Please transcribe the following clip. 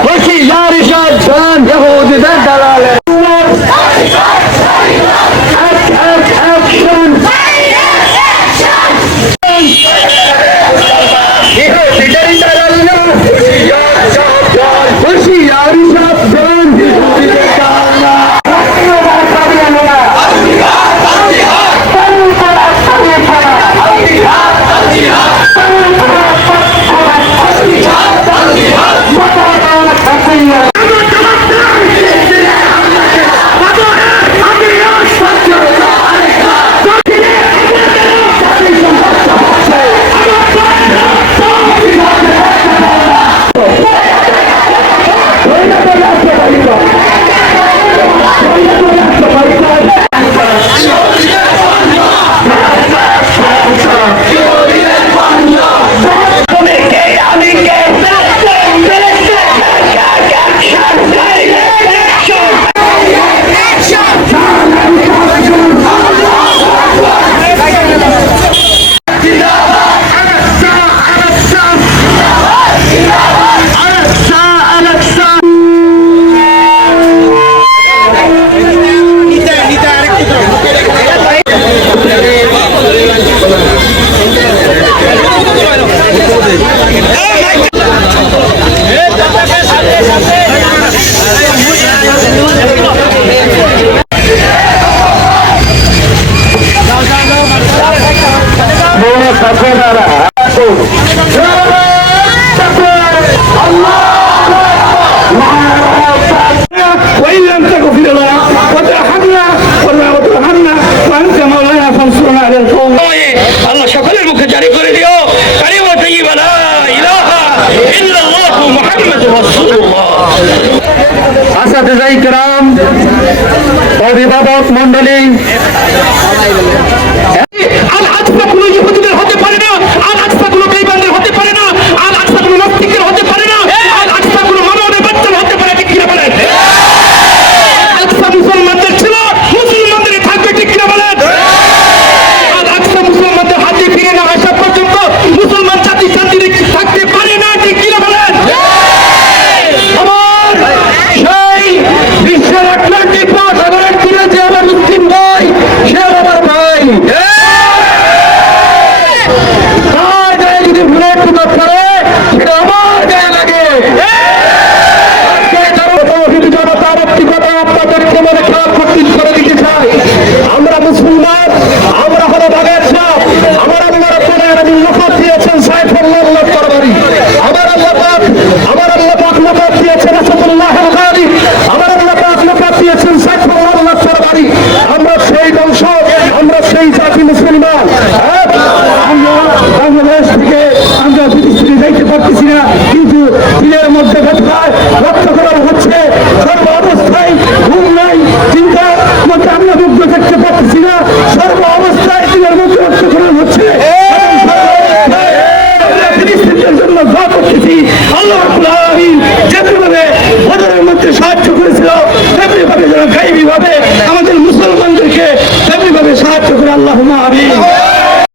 Koşi yarışan sen Yahudiden dalalet. Bunlar Ek ek action. Yahudilerin dalalına. Koşi yarışan やっ。মেয়ে সফেদারা وإن تغفر لنا وترحمنا ولا وترحمنا وأنت مولانا فانصرنا على القوم الله সকলের মুখে জারি করে দিও কালিমা তাইয়্যিবা লা ইলাহা ইল্লাল্লাহ মুহাম্মাদুর অভিভাবক মণ্ডলী বাংলাদেশ থেকে আমরা ফিলিস্তিনে যাইতে পারতেছি না কিন্তু ফিলের মধ্যে রক্ষা করা হচ্ছে।